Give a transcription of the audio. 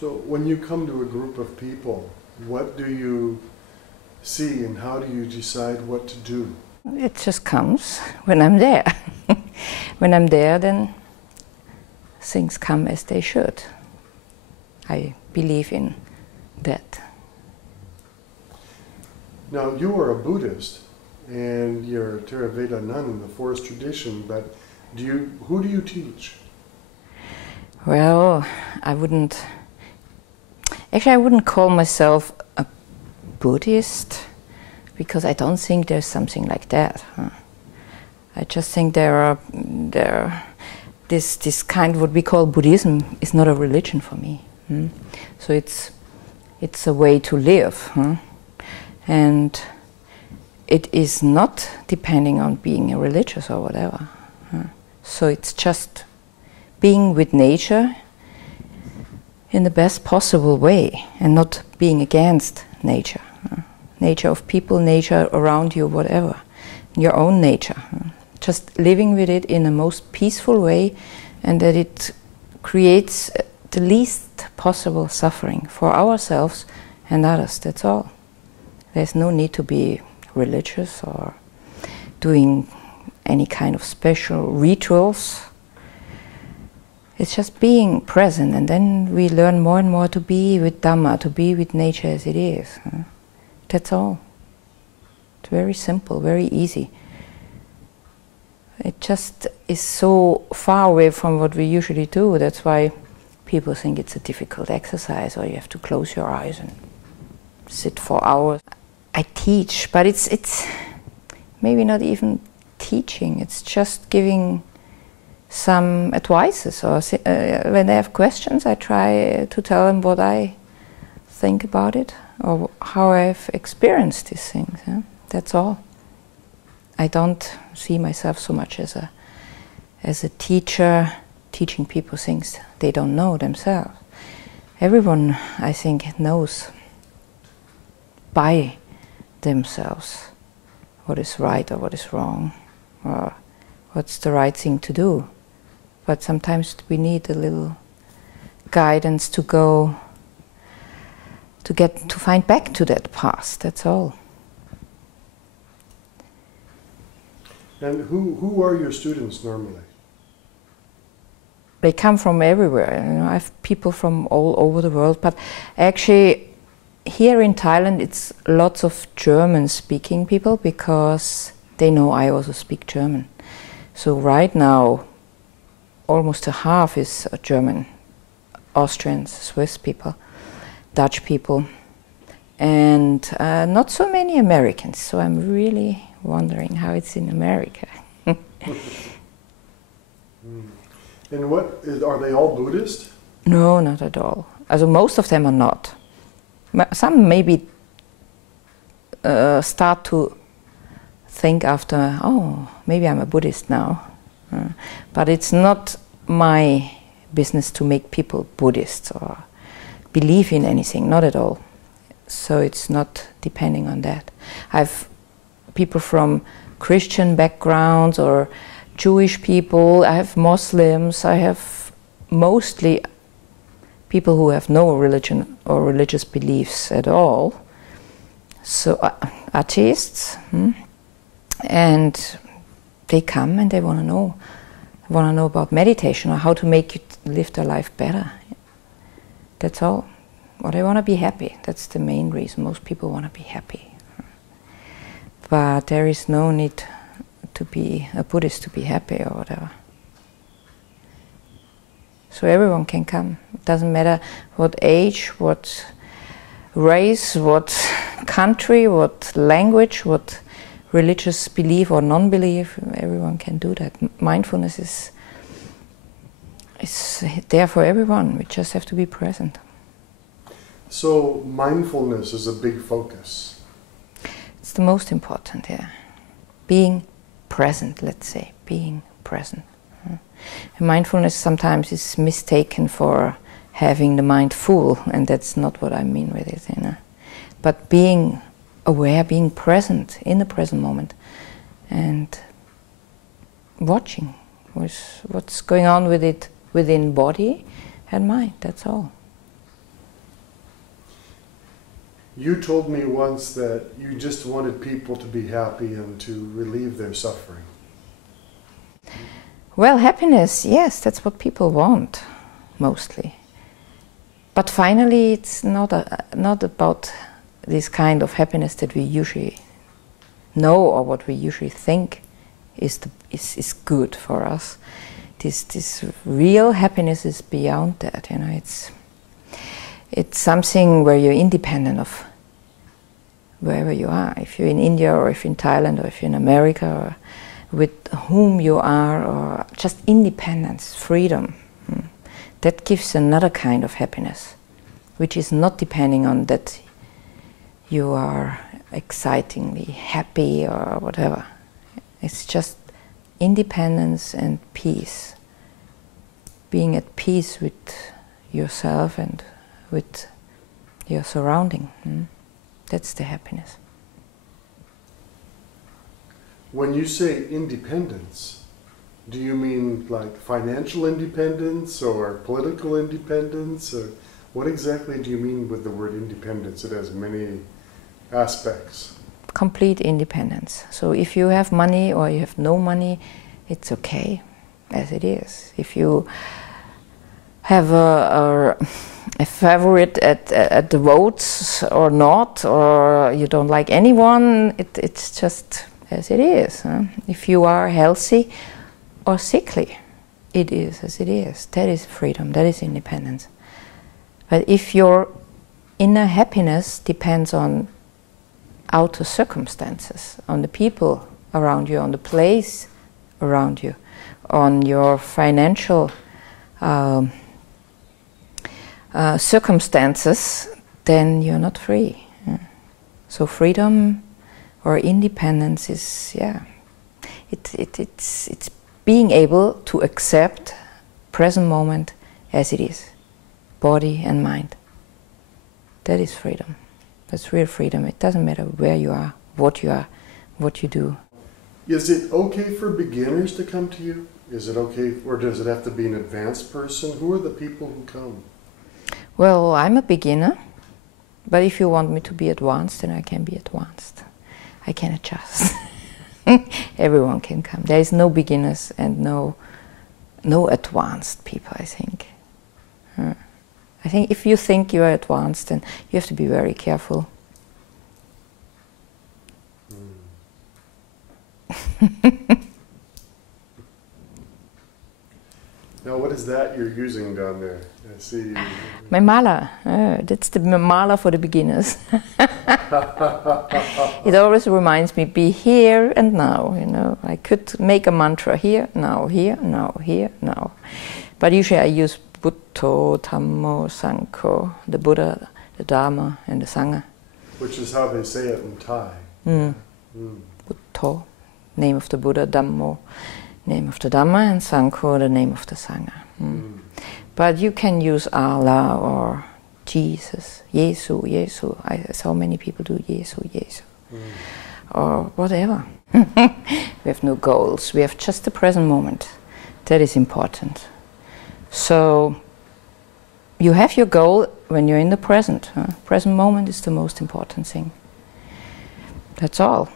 So when you come to a group of people, what do you see and how do you decide what to do? It just comes when I'm there. When I'm there, then things come as they should. I believe in that. Now, you are a Buddhist and you're a Theravada nun in the forest tradition, but who do you teach? Well, I wouldn't call myself a Buddhist, because I don't think there's something like that. I just think this kind of what we call Buddhism is not a religion for me. So it's a way to live, and it is not depending on being religious or whatever. So it's just being with nature in the best possible way, and not being against nature. Nature of people, nature around you, whatever. Your own nature. Just living with it in the most peaceful way, and that it creates the least possible suffering for ourselves and others, that's all. There's no need to be religious or doing any kind of special rituals. It's just being present, and then we learn more and more to be with Dhamma, to be with nature as it is. That's all. It's very simple, very easy. It just is so far away from what we usually do. That's why people think it's a difficult exercise, or you have to close your eyes and sit for hours. I teach, but it's maybe not even teaching. It's just giving some advices, or when they have questions, I try to tell them what I think about it, or how I've experienced these things. That's all. I don't see myself so much as a teacher teaching people things they don't know themselves. Everyone, I think, knows by themselves what is right or what is wrong, or what's the right thing to do. But sometimes we need a little guidance to go, to find back to that past, that's all. And who are your students normally? They come from everywhere. I have people from all over the world, but actually here in Thailand it's lots of German-speaking people, because they know I also speak German. So right now almost a half is German, Austrians, Swiss people, Dutch people, and not so many Americans. So I'm really wondering how it's in America. And are they all Buddhist? No, not at all. Also most of them are not. Some maybe start to think after, oh, maybe I'm a Buddhist now. But it's not my business to make people Buddhists or believe in anything, not at all. So it's not depending on that. I have people from Christian backgrounds or Jewish people, I have Muslims, I have mostly people who have no religion or religious beliefs at all. So atheists, and they come and they want to know about meditation or how to live their life better. That's all. Or they want to be happy. That's the main reason. Most people want to be happy. But there is no need to be a Buddhist to be happy or whatever. So everyone can come. It doesn't matter what age, what race, what country, what language, what religious belief or non-belief. Everyone can do that. Mindfulness is there for everyone. We just have to be present. So mindfulness is a big focus. It's the most important, yeah. Being present, let's say, being present. And mindfulness sometimes is mistaken for having the mind full, and that's not what I mean with it, you know. But being aware, being present in the present moment, and watching what's going on with it within body and mind, that's all. You told me once that you just wanted people to be happy and to relieve their suffering. Well, happiness, yes, that's what people want, mostly. But finally, it's not about this kind of happiness that we usually know or what we usually think is good for us. This real happiness is beyond that. You know, it's something where you're independent of wherever you are. If you're in India or if you're in Thailand or if you're in America or with whom you are, or just independence, freedom. That gives another kind of happiness, which is not depending on that you are excitingly happy or whatever. It's just independence and peace. Being at peace with yourself and with your surrounding. That's the happiness. When you say independence, do you mean like financial independence or political independence? Or what exactly do you mean with the word independence? It has many aspects. Complete independence. So if you have money or you have no money, it's okay as it is. If you have a favorite at the votes or not, or you don't like anyone, it's just as it is. If you are healthy or sickly, it is as it is. That is freedom, that is independence. But if your inner happiness depends on outer circumstances, on the people around you, on the place around you, on your financial circumstances, then you're not free. So freedom or independence is, it's being able to accept present moment as it is, body and mind. That is freedom. That's real freedom. It doesn't matter where you are, what you do. Is it okay for beginners to come to you? Is it okay, or does it have to be an advanced person? Who are the people who come? Well, I'm a beginner, but if you want me to be advanced, then I can be advanced. I can adjust. Everyone can come. There is no beginners and no advanced people, I think. I think if you think you are advanced, then you have to be very careful. Now, what is that you're using down there? I see. My mala. That's the mala for the beginners. It always reminds me, be here and now. You know, I could make a mantra here, now, here, now, here, now. But usually I use Buddho, Dhammo, Sangho, the Buddha, the Dhamma, and the Sangha. Which is how they say it in Thai. Buddho, name of the Buddha, Dhammo, name of the Dhamma, and Sangho, the name of the Sangha. But you can use Allah or Jesus, Yesu, Yesu. I saw many people do Yesu, Yesu. Or whatever. We have no goals. We have just the present moment. That is important. So you have your goal when you're in the present. Present moment is the most important thing. That's all.